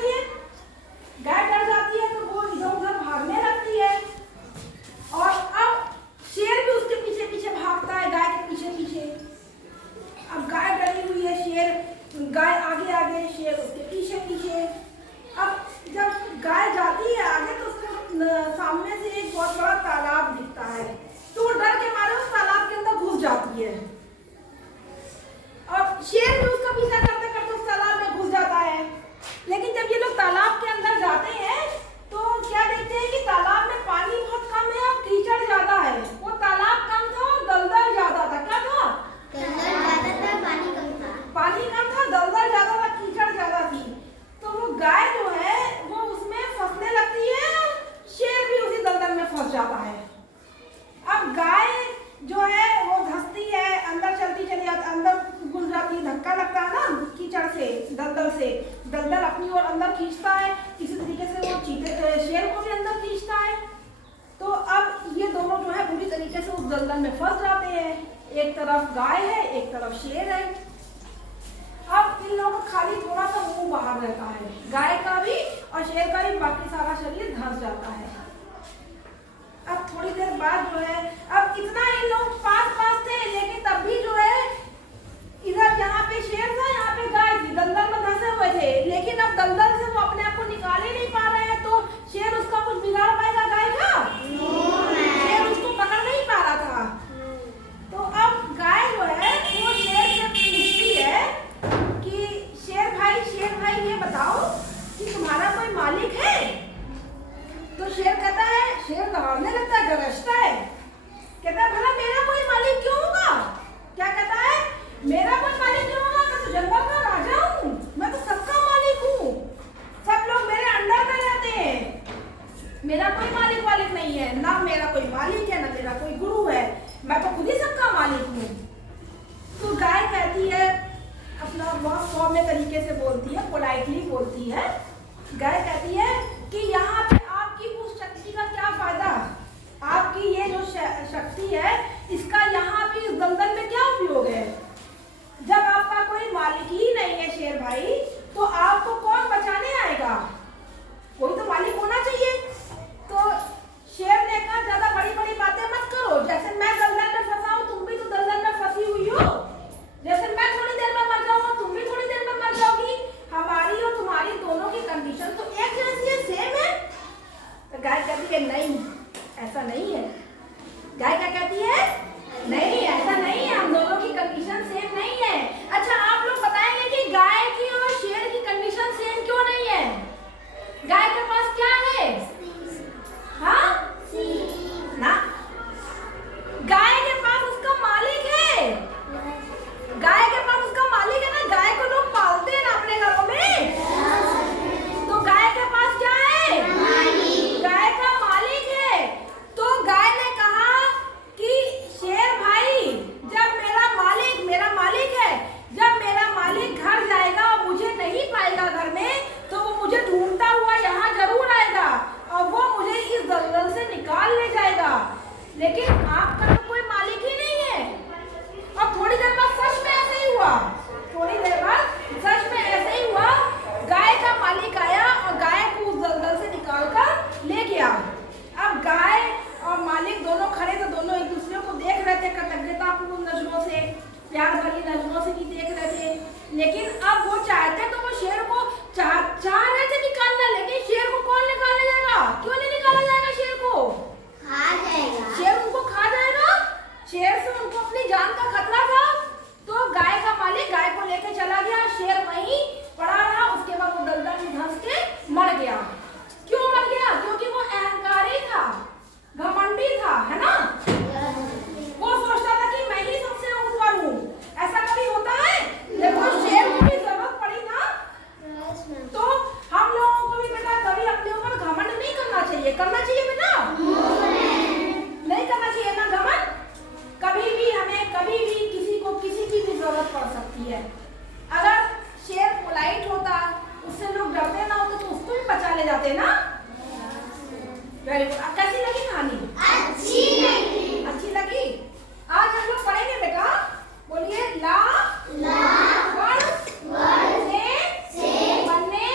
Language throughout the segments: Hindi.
जाती है, गाय डर जाती है तो वो इधर उधर भागने लगती है। और अब शेर भी उसके पीछे पीछे भागता है, गाय के पीछे पीछे। अब गाय डरी हुई है, शेर, गाय आगे आगे, शेर उसके पीछे पीछे। अब जब गाय जाती है आगे तो उसको सामने से एक बहुत बड़ा तालाब दिखता है, तो वो डर के मारे उस तालाब के अंदर घुस जाती है। और शेर भी उसका पीछा करते करते उस तालाब में घुस जाता है। लेकिन जब ये लोग तालाब के अंदर जाते हैं तो क्या देखते हैं कि तालाब में पानी बहुत कम है और कीचड़ ज्यादा है। वो तालाब कम था और दलदल ज्यादा था। क्या था? दलदल ज्यादा था, पानी कम था। पानी कम था, दलदल ज्यादा था, कीचड़ ज्यादा थी। तो वो गाय जो है वो उसमें फंसने लगती है और शेर भी उसी दलदल में फंस जाता है। अब गाय जो है वो धंसती है, अंदर चलती चली जाती, अंदर घुस जाती है, धक्का लगता है ना कीचड़ से, दलदल से, दलदल अपनी ओर अंदर खींचता है। इसी तरीके से वो शेर को भी अंदर खींचता है। तो अब ये दोनों जो है पूरी तरीके से उस दलदल में फंस जाते हैं। एक तरफ गाय है, एक तरफ शेर है। अब इन लोगों का खाली थोड़ा सा मुंह बाहर रहता है, गाय का भी और शेर का भी, बाकी सारा शरीर धंस जाता है। अब थोड़ी देर बाद जो है, अब इतना इन लोग पास पास थे लेकिन तब भी जो है इधर यहाँ पे शेर था, यहाँ पे गाय थी, दलदल में धंसे हुए थे। लेकिन अब दलदल से वो अपने आप को निकाल ही नहीं पा रहे हैं, तो शेर उसका कुछ बिगाड़ पाएगा गाय का? शेर उसको पकड़ नहीं पा रहा था। तो अब गाय जो है वो शेर से पूछती है कि शेर भाई ये बताओ कि तुम्हारा कोई मालिक है? तो शेर कहता है, शेर दौड़ने लगता है, गरजता है, कहता है भला मेरा कोई मालिक क्यों होगा? क्या कहता है? मेरा कोई मालिक क्यों होगा? मैं तो जंगल का राजा हूँ, मैं तो सबका मालिक हूँ, सब लोग मेरे अंडर में रहते हैं, मेरा कोई मालिक वालिक नहीं है, ना मेरा कोई मालिक है, ना मेरा कोई गुरु है, मैं तो खुद ही सबका मालिक हूँ। तो गाय कहती है, अपना बहुत सौम्य तरीके से बोलती है, पोलाइटली बोलती है। गाय कहती है कि यहाँ पे आपकी उस शक्ति का क्या फायदा? आपकी ये जो शक्ति है इसका यहाँ भी इस दलदल में क्या उपयोग है? जब आपका कोई मालिक ही नहीं है शेर भाई, तो आपको कौन बचाने आएगा? कोई तो मालिक होना चाहिए। तो शेर ने कहा ज्यादा बड़ी बड़ी बातें मत करो, जैसे मैं दलदल में फंसा हूँ तुम भी तो दलदल में फंसी हुई हो, जैसे मैं थोड़ी देर में मर जाऊंगा तुम भी थोड़ी देर में मर जाओगी, हमारी और तुम्हारी दोनों की कंडीशन तो एक जैसी है, सेम है। तो गाय कहती है नहीं, ऐसा नहीं है। गाय क्या कहती है? नहीं, ऐसा नहीं है, हम दोनों की कंडीशन सेम नहीं है। अच्छा, आप लोग बताएंगे कि गाय की और शेर की कंडीशन सेम क्यों नहीं है? गाय के पास क्या है? हाँ ना, गाय के पास उसका मालिक है, गाय के पास उसका मालिक है ना, गाय को लोग पालते हैं ना अपने घरों में। तो गाय के पास क्या है? गाय का मालिक है। तो गाय ने कहा कि शेर भाई, जब मेरा मालिक है, जब मेरा मालिक घर जाएगा और मुझे नहीं पाएगा घर में, तो वो मुझे ढूंढता हुआ यहाँ जरूर आएगा और वो मुझे इस दलदल से निकाल ले जाएगा। लेकिन आपका तो कोई मालिक ही नहीं है। और थोड़ी देर बाद सच में ऐसे ही हुआ, थोड़ी देर बाद सच में ऐसे ही हुआ। गाय का मालिक आया और गाय को उस दलदल से निकाल कर ले गया। अब गाय और मालिक दोनों खड़े थे, दोनों एक दूसरे को देख रहे थे, कृतज्ञतापूर्ण नजरों से, प्यार भरी नजरों से भी देख रहे थे। लेकिन अब वो चाहते तो वो शेर को चाह रहे थे निकालना, लेकिन शेर को कौन निकालने जाएगा? क्यों नहीं निकाला जाएगा? शेर को खा जाएगा, शेर उनको खा जाएगा। शेर से उनको अपनी जान का खतरा था। तो गाय का मालिक गाय को लेके चला गया, शेर वहीं पड़ा रहा। उसके बाद वो दलदल में धंस के मर गया। क्यों मर गया? क्योंकि वो अहंकारी था, घमंडी था, है ना। वो सोचता था कि मैं ही सबसे ऊपर हूँ। ऐसा कभी होता है? देखो, शेर को भी जरूरत पड़ी ना, तो हम लोगों को भी बेटा कभी अपने ऊपर घमंड नहीं करना चाहिए। करना चाहिए बेटा? नहीं करना चाहिए ना घमंड। कभी भी हमें, कभी भी किसी को किसी की भी जरूरत पड़ सकती है। अगर शेर पोलाइट होता, उससे लोग डरते ना होते, तो उसको भी बचा ले जाते ना। Very good. कैसी लगी कहानी? अच्छी लगी। अच्छी लगी। आज हम लोग पढ़ेंगे बेटा, बोलिए ला ला वर्ड वर्ड से बनने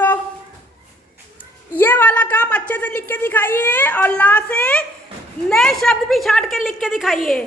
लोग। ये वाला काम अच्छे से लिख के दिखाइए और ला से नए शब्द भी छाट के लिख के दिखाइए।